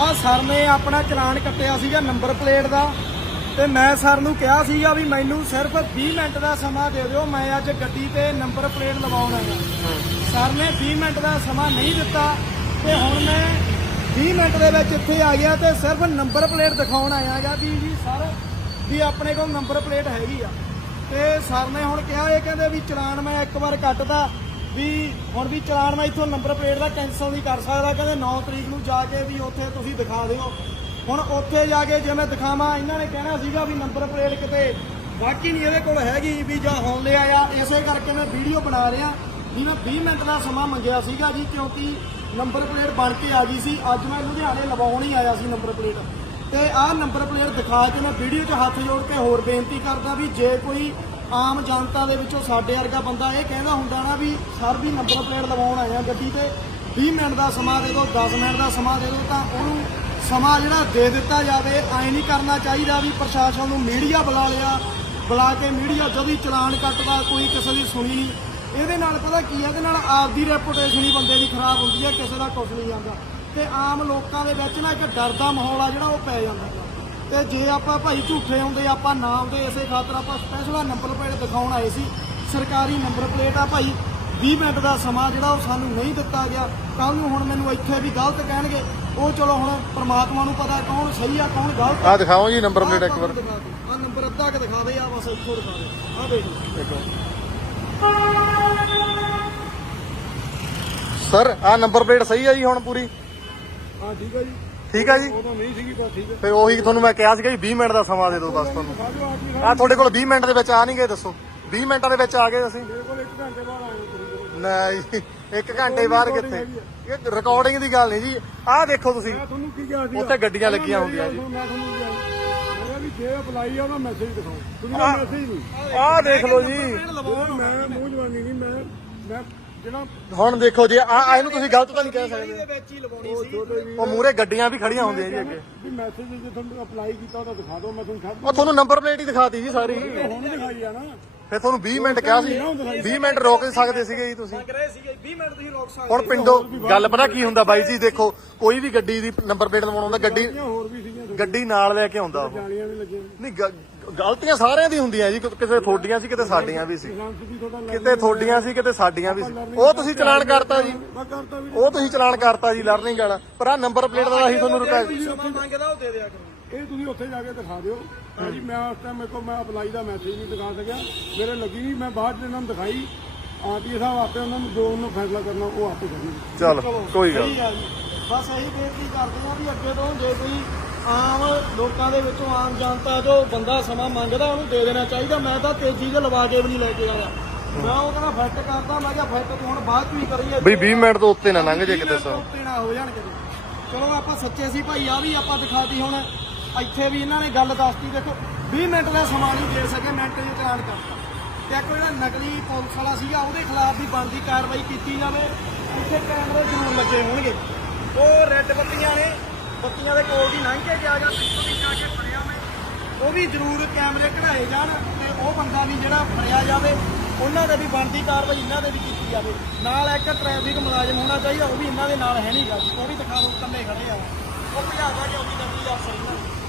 ਆ ਸਰ ਨੇ ਆਪਣਾ ਚਲਾਨ ਕੱਟਿਆ ਸੀਗਾ ਨੰਬਰ ਪਲੇਟ ਦਾ ਤੇ ਮੈਂ ਸਰ ਨੂੰ ਕਿਹਾ ਸੀਗਾ ਵੀ ਮੈਨੂੰ ਸਿਰਫ 20 ਮਿੰਟ ਦਾ ਸਮਾਂ ਦੇ ਦਿਓ ਮੈਂ ਅੱਜ ਗੱਡੀ ਤੇ ਨੰਬਰ ਪਲੇਟ ਲਵਾਉਣ ਆਇਆ ਸਰ ਨੇ 20 ਮਿੰਟ ਦਾ ਸਮਾਂ ਨਹੀਂ ਦਿੱਤਾ ਤੇ ਹੁਣ ਮੈਂ 20 ਮਿੰਟ ਦੇ ਵਿੱਚ ਇੱਥੇ ਆ ਗਿਆ ਤੇ ਸਿਰਫ ਨੰਬਰ ਪਲੇਟ ਦਿਖਾਉਣ ਆਇਆ ਹੈਗਾ ਵੀ ਜੀ ਸਰ ਵੀ ਆਪਣੇ ਕੋਲ ਨੰਬਰ ਪਲੇਟ ਹੈਗੀ ਆ ਤੇ ਸਰ ਨੇ ਹੁਣ ਕਿਹਾ ਇਹ ਕਹਿੰਦੇ ਵੀ ਚਲਾਨ ਮੈਂ ਇੱਕ ਵਾਰ ਕੱਟਦਾ ਵੀ ਹੁਣ ਵੀ ਚਲਾਨ ਮੈਂ ਇਥੋਂ ਨੰਬਰ ਪਲੇਟ ਦਾ ਕੈਨਸਲ ਨਹੀਂ ਕਰ ਸਕਦਾ ਕਹਿੰਦੇ 9 ਤਰੀਕ ਨੂੰ ਜਾ ਕੇ ਵੀ ਉੱਥੇ ਤੁਸੀਂ ਦਿਖਾ ਦਿਓ ਹੁਣ ਉੱਥੇ ਜਾ ਕੇ ਜੇ ਮੈਂ ਦਿਖਾਵਾਂ ਇਹਨਾਂ ਨੇ ਕਹਿਣਾ ਸੀਗਾ ਵੀ ਨੰਬਰ ਪਲੇਟ ਕਿਤੇ ਵਾਕਈ ਨਹੀਂ ਇਹਦੇ ਕੋਲ ਹੈਗੀ ਵੀ ਜਾਂ ਹੋਣ ਲਿਆ ਆ ਇਸੇ ਕਰਕੇ ਮੈਂ ਵੀਡੀਓ ਬਣਾ ਰਿਹਾ ਜਿਹਨਾਂ 20 ਮਿੰਟ ਦਾ ਸਮਾਂ ਮੰਗਿਆ ਸੀਗਾ ਜੀ ਕਿਉਂਕਿ ਨੰਬਰ ਪਲੇਟ ਬਣ ਕੇ ਆ ਗਈ ਸੀ ਅੱਜ ਮੈਂ ਲੁਧਿਆਣੇ ਲਵਾਉਣ ਹੀ ਆਇਆ ਸੀ ਨੰਬਰ ਪਲੇਟ ਤੇ ਆਹ ਨੰਬਰ ਪਲੇਟ ਦਿਖਾ ਕੇ ਮੈਂ ਵੀਡੀਓ 'ਚ ਹੱਥ ਜੋੜ ਕੇ ਹੋਰ ਬੇਨਤੀ ਕਰਦਾ ਵੀ ਜੇ ਕੋਈ ਆਮ ਜਨਤਾ ਦੇ ਵਿੱਚੋਂ ਸਾਡੇ ਵਰਗਾ ਬੰਦਾ ਇਹ ਕਹਿੰਦਾ ਹੁੰਦਾ ਨਾ ਵੀ ਸਰ ਵੀ ਨੰਬਰ ਪਲੇਟ ਲਵਾਉਣ ਆਏ ਆ ਗੱਡੀ ਤੇ 20 ਮਿੰਟ ਦਾ ਸਮਾਂ ਦੇ ਦਿਓ 10 ਮਿੰਟ ਦਾ ਸਮਾਂ ਦੇ ਦਿਓ ਤਾਂ ਉਹਨੂੰ ਸਮਾਂ ਜਿਹੜਾ ਦੇ ਦਿੱਤਾ ਜਾਵੇ ਐ ਨਹੀਂ ਕਰਨਾ ਚਾਹੀਦਾ ਵੀ ਪ੍ਰਸ਼ਾਸਨ ਨੂੰ ਮੀਡੀਆ ਬੁਲਾ ਲਿਆ ਬੁਲਾ ਕੇ ਮੀਡੀਆ ਵੀ ਚਲਾਨ ਕੱਟਦਾ ਕੋਈ ਕਿਸੇ ਦੀ ਸੁਣੀ ਨਹੀਂ ਇਹਦੇ ਨਾਲ ਪਤਾ ਕੀ ਹੈ ਇਹਦੇ ਨਾਲ ਆਪਦੀ ਰੈਪੂਟੇਸ਼ਨ ਹੀ ਬੰਦੇ ਦੀ ਖਰਾਬ ਹੁੰਦੀ ਹੈ ਕਿਸੇ ਦਾ ਕੁਝ ਨਹੀਂ ਜਾਂਦਾ ਤੇ ਆਮ ਲੋਕਾਂ ਦੇ ਵਿੱਚ ਨਾ ਇੱਕ ਡਰ ਦਾ ਮਾਹੌਲ ਆ ਜਿਹੜਾ ਉਹ ਪੈ ਜਾਂਦਾ ਤੇ ਜੇ ਆਪਾਂ ਭਾਈ ਝੂਠੇ ਹੁੰਦੇ ਆਪਾਂ ਨਾ ਆਉਂਦੇ ਇਸੇ ਖਾਤਰ ਆਪਾਂ ਸਪੈਸ਼ਲ ਨੰਬਰ ਪਲੇਟ ਦਿਖਾਉਣ ਆਏ ਸੀ ਸਰਕਾਰੀ ਨੰਬਰ ਪਲੇਟ ਆ ਭਾਈ 20 ਮਿੰਟ ਦਾ ਸਮਾਂ ਜਿਹੜਾ ਉਹ ਸਾਨੂੰ ਨਹੀਂ ਦਿੱਤਾ ਗਿਆ ਕੱਲ ਨੂੰ ਹੁਣ ਮੈਨੂੰ ਇੱਥੇ ਵੀ ਗਲਤ ਕਹਿਣਗੇ ਉਹ ਚਲੋ ਹੁਣ ਪ੍ਰਮਾਤਮਾ ਨੂੰ ਪਤਾ ਕੌਣ ਸਹੀ ਆ ਕੌਣ ਗਲਤ ਆ ਦਿਖਾਓ ਜੀ ਨੰਬਰ ਪਲੇਟ ਇੱਕ ਵਾਰ ਆ ਨੰਬਰ ਅੱਧਾ ਕਿ ਦਿਖਾ ਦੇ ਆ ਬਸ ਇੱਥੋਂ ਦਿਖਾ ਦੇ ਆ ਦੇਖ ਸਰ ਆ ਨੰਬਰ ਪਲੇਟ ਸਹੀ ਆ ਜੀ ਹੁਣ ਪੂਰੀ ਹਾਂ ਠੀਕ ਆ ਜੀ ਠੀਕ ਹੈ ਜੀ ਨਹੀਂ ਸੀਗੀ ਠੀਕ ਹੈ ਫਿਰ ਉਹੀ ਤੁਹਾਨੂੰ ਮੈਂ ਕਿਹਾ ਸੀਗਾ ਜੀ 20 ਮਿੰਟ ਦਾ ਸਮਾਂ ਦੇ ਦਿਓ ਬਸ ਤੁਹਾਨੂੰ ਆ ਤੁਹਾਡੇ ਕੋਲ 20 ਮਿੰਟ ਦੇ ਵਿੱਚ ਆ ਨਹੀਂ ਗਏ ਦੱਸੋ 20 ਮਿੰਟਾਂ ਦੇ ਵਿੱਚ ਆ ਗਏ ਅਸੀਂ 1 ਘੰਟੇ ਬਾਅਦ ਨਹੀਂ ਇੱਕ ਘੰਟੇ ਬਾਅਦ ਕਿੱਥੇ ਇਹ ਰਿਕਾਰਡਿੰਗ ਦੀ ਗੱਲ ਨਹੀਂ ਜੀ ਆਹ ਦੇਖੋ ਤੁਸੀਂ ਤੁਹਾਨੂੰ ਕੀ ਉੱਥੇ ਗੱਡੀਆਂ ਲੱਗੀਆਂ ਹੁੰਦੀਆਂ ਜੀ ਮੈਂ ਤੁਹਾਨੂੰ ਵੀ ਜੇ ਅਪਲਾਈ ਆ ਉਹਦਾ ਮੈਸੇਜ ਦਿਖਾਓ ਤੁਸੀਂ ਮੈਸੇਜ ਨਹੀਂ ਆਹ ਦੇਖ ਲਓ ਜੀ ਮੈਂ ਮੂੰਹ ਜਵਾਨੀ ਨਹੀਂ ਮੈਂ ਮੈਂ ਹੁਣ ਦੇਖੋ ਜੀ ਆ ਇਹਨੂੰ ਤੁਸੀਂ ਗਲਤ ਤਾਂ ਨਹੀਂ ਕਹਿ ਸਕਦੇ ਵਿੱਚ ਹੀ ਲਵਾਉਣੀ ਸੀ ਉਹ ਮੂਰੇ ਗੱਡੀਆਂ ਵੀ ਖੜੀਆਂ ਹੁੰਦੀਆਂ ਜੀ ਅੱਗੇ ਵੀ ਮੈਸੇਜ ਜੇ ਤੁਹਾਨੂੰ ਅਪਲਾਈ ਕੀਤਾ ਉਹਦਾ ਦਿਖਾ ਦਿਓ ਮੈਂ ਤੁਹਾਨੂੰ ਉਹ ਤੁਹਾਨੂੰ ਨੰਬਰ ਪਲੇਟ ਹੀ ਦਿਖਾਤੀ ਜੀ ਸਾਰੀ ਹੁਣ ਦਿਖਾਈ ਆ ਨਾ ਫਿਰ ਤੁਹਾਨੂੰ 20 ਮਿੰਟ ਕਿਹਾ ਸੀ 20 ਮਿੰਟ ਰੋਕ ਸਕਦੇ ਸੀਗੇ ਜੀ ਤੁਸੀਂ ਲੱਗ ਰਹੇ ਸੀਗੇ 20 ਮਿੰਟ ਤੁਸੀਂ ਰੋਕ ਸਕਦੇ ਹੁਣ ਪਿੰਡੋਂ ਗੱਲ ਪਤਾ ਕੀ ਹੁੰਦਾ ਬਾਈ ਜੀ ਦੇਖੋ ਕੋਈ ਵੀ ਗੱਡੀ ਦੀ ਨੰਬਰ ਪਲੇਟ ਲਵਾਉਣਾ ਹੁੰਦਾ ਗੱਡੀ ਗੱਡੀ ਨਾਲ ਲੈ ਕੇ ਆਉਂਦਾ ਉਹ ਵੀ ਨਹੀਂ ਗਲਤੀਆਂ ਸਾਰਿਆਂ ਦੀ ਹੁੰਦੀਆਂ ਜੀ ਕਿਤੇ ਥੋਡੀਆਂ ਸੀ ਕਿਤੇ ਸਾਡੀਆਂ ਵੀ ਸੀ ਕਿਤੇ ਥੋਡੀਆਂ ਸੀ ਕਿਤੇ ਸਾਡੀਆਂ ਵੀ ਸੀ ਉਹ ਤੁਸੀਂ ਚਲਾਨ ਕਰਤਾ ਜੀ ਉਹ ਤੁਸੀਂ ਚਲਾਨ ਕਰਤਾ ਜੀ ਲਰਨਿੰਗ ਵਾਲਾ ਪਰ ਆ ਨੰਬਰ ਪਲੇਟ ਦਾ ਅਸੀਂ ਤੁਹਾਨੂੰ ਰੁਕਾ ਇਹ ਤੁਸੀਂ ਉੱਥੇ ਜਾ ਕੇ ਦਿਖਾ ਦਿਓ ਜੀ ਮੈਂ ਉਸ ਟਾਈਮ ਮੇਰੇ ਕੋਲ ਮੈਂ ਅਪਲਾਈ ਦਾ ਮੈਸੇਜ ਨਹੀਂ ਦਿਖਾ ਸਕਿਆ ਮੇਰੇ ਲੱਗੀ ਨਹੀਂ ਮੈਂ ਬਾਅਦ ਦੇ ਨਾਮ ਦਿਖਾਈ ਆਰਟੀਏ ਸਾਹਿਬ ਆਪੇ ਉਹਨਾਂ ਨੂੰ ਜੋ ਉਹਨਾਂ ਫੈਸਲਾ ਕਰਨਾ ਉਹ ਆਪੇ ਕਰਨਗੇ ਚਲ ਕੋਈ ਗੱਲ ਬਸ ਇਹੀ ਬੇਨਤੀ ਕਰਦੇ ਆ ਵੀ ਅੱਗੇ ਤੋਂ ਜੇ ਕੋਈ ਆਮ ਲੋਕਾਂ ਦੇ ਵਿੱਚੋਂ ਆਮ ਜਨਤਾ ਜੋ ਬੰਦਾ ਸਮਾਂ ਮੰਗਦਾ ਉਹਨੂੰ ਦੇ ਦੇਣਾ ਚਾਹੀਦਾ ਮੈਂ ਤਾਂ ਤੇਜ਼ੀ ਦੇ ਲਵਾ ਕੇ ਵੀ ਨਹੀਂ ਲੈ ਕੇ ਆਇਆ ਮੈਂ ਉਹ ਕਹਿੰਦਾ ਫਿੱਟ ਕਰਦਾ ਮੈਂ ਕਿਹਾ ਫਿੱਟ ਤੂੰ ਹੁਣ ਬਾਅਦ ਵੀ ਕਰੀਏ ਬਈ 20 ਮਿੰਟ ਤੋਂ ਉੱਤੇ ਨਾ ਲੰਘ ਜੇ ਕਿਤੇ ਸੋ ਉੱਤੇ ਨਾ ਹੋ ਜਾਣ ਕਿਤੇ ਚਲੋ ਆਪਾਂ ਸੱਚੇ ਸੀ ਭਾਈ ਆ ਵੀ ਆਪਾਂ ਦਿਖਾਤੀ ਹੁਣ ਇੱਥੇ ਵੀ ਇਹਨਾਂ ਨੇ ਗੱਲ ਦੱਸਤੀ ਦੇਖੋ 20 ਮਿੰਟ ਦਾ ਸਮਾਂ ਨਹੀਂ ਦੇ ਸਕੇ ਮਿੰਟ ਨੂੰ ਚਲਾਨ ਕਰਤਾ ਤੇ ਇੱਕ ਜਿਹੜਾ ਨਕਲੀ ਪੁਲਿਸ ਵਾਲਾ ਸੀਗਾ ਉਹਦੇ ਖਿਲਾਫ ਵੀ ਬੰਦੀ ਕਾਰਵਾਈ ਕੀਤੀ ਜਾਵੇ ਇੱਥੇ ਕੈਮਰੇ ਜ਼ਰੂਰ ਲੱਗੇ ਹੋਣਗੇ ਉਹ ਰੈੱਡ ਬੱਤੀਆਂ ਨੇ ਬੱਤੀਆਂ ਦੇ ਕੋਲ ਦੀ ਲੰਘ ਕੇ ਗਿਆ ਜਾਂ ਪਿੱਛੋਂ ਦੀ ਜਾ ਕੇ ਫੜਿਆ ਮੈਂ ਉਹ ਵੀ ਜ਼ਰੂਰ ਕੈਮਰੇ ਕਢਾਏ ਜਾਣ ਤੇ ਉਹ ਬੰਦਾ ਵੀ ਜਿਹੜਾ ਫੜਿਆ ਜਾਵੇ ਉਹਨਾਂ ਦੇ ਵੀ ਬਣਦੀ ਕਾਰਵਾਈ ਇਹਨਾਂ ਦੇ ਵੀ ਕੀਤੀ ਜਾਵੇ ਨਾਲ ਇੱਕ ਟ੍ਰੈਫਿਕ ਮੁਲਾਜ਼ਮ ਹੋਣਾ ਚਾਹੀਦਾ ਉਹ ਵੀ ਇਹਨਾਂ ਦੇ ਨਾਲ ਹੈ ਗੱਲ ਉਹ ਵੀ ਦਿਖਾ ਦਿਓ ਕੰਨੇ ਖੜੇ ਆ ਉਹ ਭਜਾਵਾ ਕਿ ਉਹ ਵੀ ਕਰਦੀ ਆ ਸਹੀ